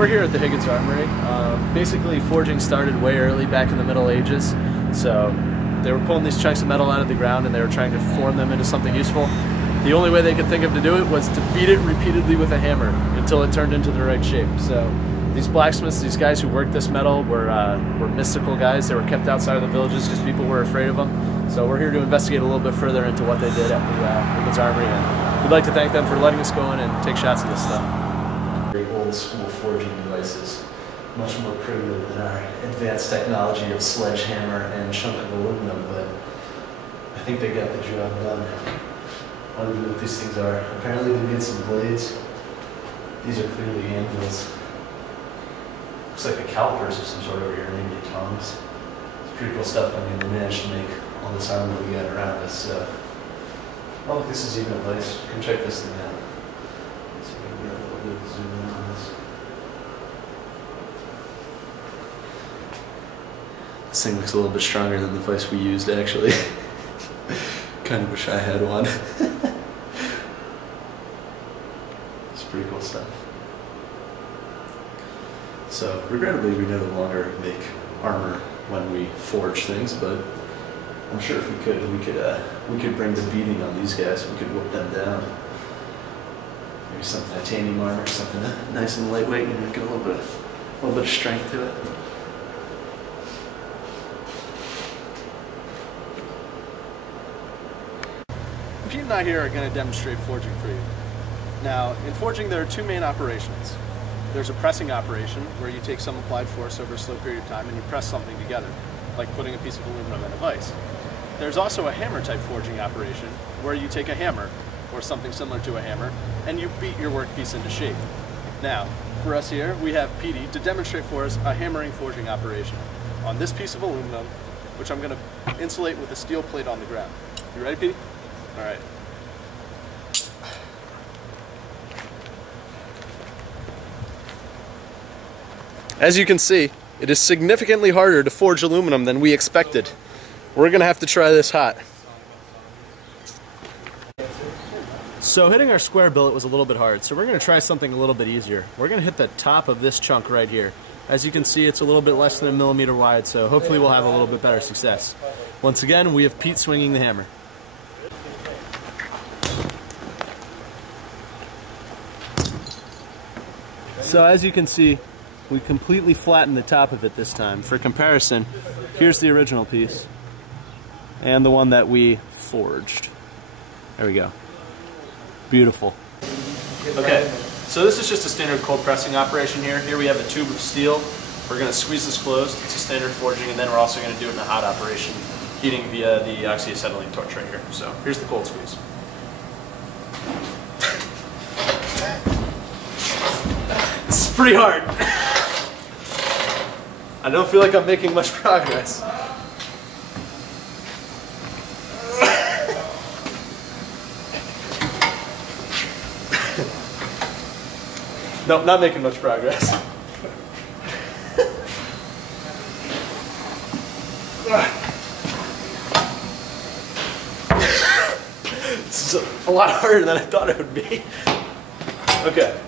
We're here at the Higgins Armory. Basically, forging started way early back in the Middle Ages. So they were pulling these chunks of metal out of the ground and they were trying to form them into something useful. The only way they could think of to do it was to beat it repeatedly with a hammer until it turned into the right shape. So these blacksmiths, these guys who worked this metal were mystical guys. They were kept outside of the villages because people were afraid of them. So we're here to investigate a little bit further into what they did at the Higgins Armory, and we'd like to thank them for letting us go in and take shots of this stuff. Very old school forging devices, much more primitive than our advanced technology of sledgehammer and chunk of aluminum, but I think they got the job done. I don't even know what these things are. Apparently they made some blades. These are clearly anvils. Looks like a calipers of some sort over here, maybe tongs. It's pretty cool stuff. I mean, they managed to make all this armor that we got around us. So. Oh, look, this is even a place. Come check this thing out. Let's see if we can get a little bit of zoom in on this. This thing looks a little bit stronger than the place we used, actually. Kind of wish I had one. It's pretty cool stuff. So, regrettably, we no longer make armor when we forge things, but I'm sure if we could bring the beating on these guys. We could whip them down. Maybe some titanium armor, something nice and lightweight, and get a little bit of strength to it. Pete and I here are going to demonstrate forging for you. Now, in forging, there are two main operations. There's a pressing operation, where you take some applied force over a slow period of time and you press something together, like putting a piece of aluminum in a vise. There's also a hammer-type forging operation, where you take a hammer, or something similar to a hammer, and you beat your workpiece into shape. Now, for us here, we have Petey to demonstrate for us a hammering forging operation on this piece of aluminum, which I'm going to insulate with a steel plate on the ground. You ready, Petey? All right. As you can see, it is significantly harder to forge aluminum than we expected. We're going to have to try this hot. So hitting our square billet was a little bit hard, so we're going to try something a little bit easier. We're going to hit the top of this chunk right here. As you can see, it's a little bit less than a millimeter wide, so hopefully we'll have a little bit better success. Once again, we have Pete swinging the hammer. So as you can see, we completely flattened the top of it this time. For comparison, here's the original piece and the one that we forged. There we go. Beautiful. Okay, so this is just a standard cold pressing operation here. Here we have a tube of steel. We're going to squeeze this closed. It's a standard forging, and then we're also going to do it in a hot operation, heating via the oxyacetylene torch right here. So here's the cold squeeze. This is pretty hard. I don't feel like I'm making much progress. Nope, not making much progress. This is a lot harder than I thought it would be. Okay.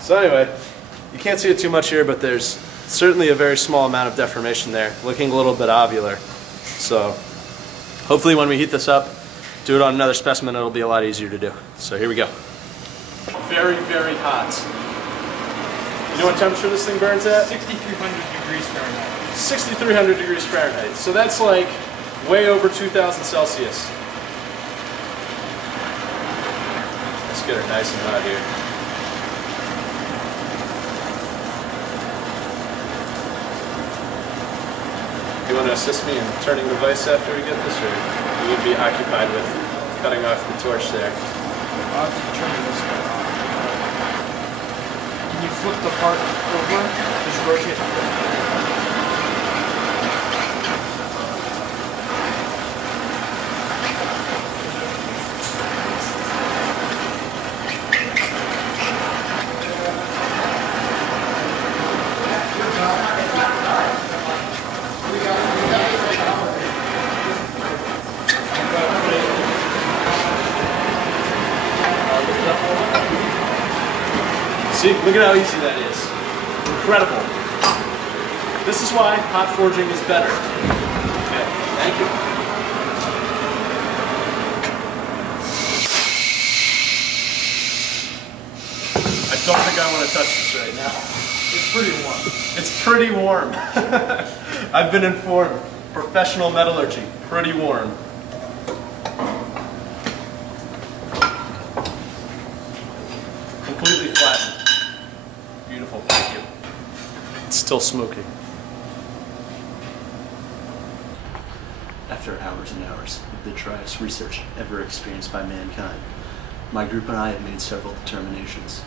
So anyway, you can't see it too much here, but there's certainly a very small amount of deformation there, looking a little bit ovular. So hopefully when we heat this up, do it on another specimen, it'll be a lot easier to do. So here we go. Very, very hot. You know what temperature this thing burns at? 6,300 degrees Fahrenheit. 6,300 degrees Fahrenheit. So that's like way over 2,000 Celsius. Let's get her nice and hot here. Do you want to assist me in turning the vise after we get this, or you would be occupied with cutting off the torch there? I'll have to turn this guy off. Can you flip the part over? Just rotate it. See, look at how easy that is. Incredible. This is why hot forging is better. Okay, thank you. I don't think I want to touch this right now. It's pretty warm. It's pretty warm. I've been informed. Professional metallurgy, pretty warm. Completely flattened. Beautiful, thank you. It's still smoking. After hours and hours of the driest research ever experienced by mankind, my group and I have made several determinations.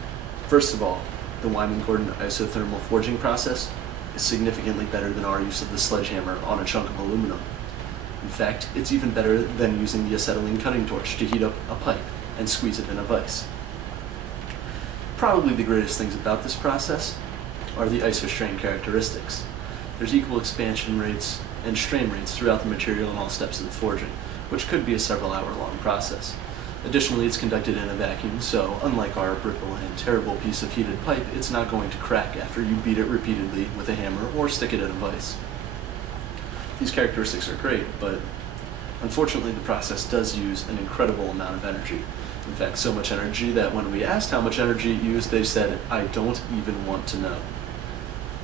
First of all, the Wyman Gordon isothermal forging process is significantly better than our use of the sledgehammer on a chunk of aluminum. In fact, it's even better than using the acetylene cutting torch to heat up a pipe and squeeze it in a vise. Probably the greatest things about this process are the isostrain characteristics. There's equal expansion rates and strain rates throughout the material in all steps of the forging, which could be a several-hour-long process. Additionally, it's conducted in a vacuum, so unlike our brittle and terrible piece of heated pipe, it's not going to crack after you beat it repeatedly with a hammer or stick it in a vise. These characteristics are great, but unfortunately the process does use an incredible amount of energy. In fact, so much energy that when we asked how much energy it used, they said, "I don't even want to know."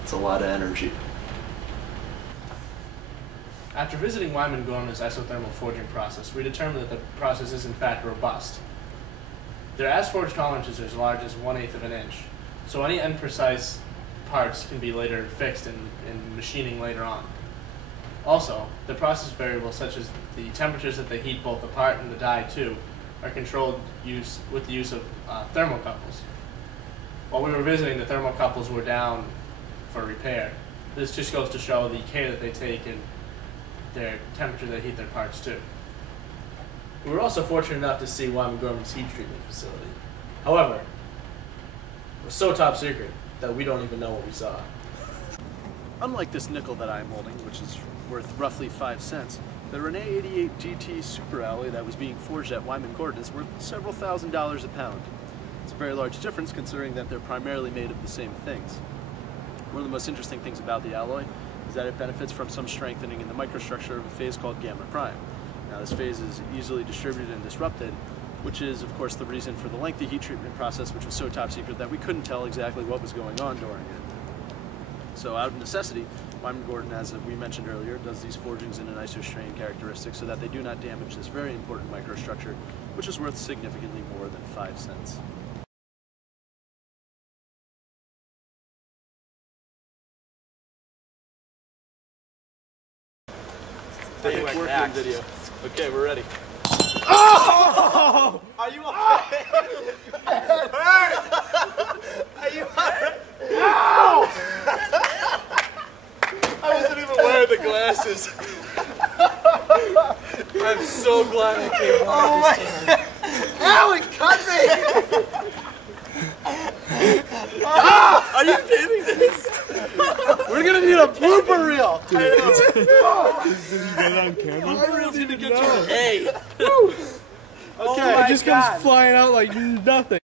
It's a lot of energy. After visiting Wyman Gordon's isothermal forging process, we determined that the process is in fact robust. Their as-forged tolerances are as large as 1/8 of an inch, so any imprecise parts can be later fixed in machining later on. Also, the process variables such as the temperatures that they heat both the part and the die to are controlled with the use of thermocouples. While we were visiting, the thermocouples were down for repair. This just goes to show the care that they take in their temperature they heat their parts to. We were also fortunate enough to see Wyman Gordon's heat treatment facility. However, it was so top secret that we don't even know what we saw. Unlike this nickel that I'm holding, which is worth roughly 5 cents, the Rene 88 GT superalloy that was being forged at Wyman Gordon is worth several $1,000s a pound. It's a very large difference considering that they're primarily made of the same things. One of the most interesting things about the alloy is that it benefits from some strengthening in the microstructure of a phase called gamma prime. Now this phase is easily distributed and disrupted, which is of course the reason for the lengthy heat treatment process, which was so top secret that we couldn't tell exactly what was going on during it. So out of necessity, Wyman Gordon, as we mentioned earlier, does these forgings in an isostrain characteristic so that they do not damage this very important microstructure, which is worth significantly more than 5 cents. Video. Okay, we're ready. Oh! Are you okay? Are you alright? Ow! I wasn't even wearing the glasses. I'm so glad I came home this time. Ow, it cut me! Are you kidding this? We're gonna need a blooper reel. Did you get it on camera? Blooper reel's gonna get you an A. Okay, it just comes flying out like nothing.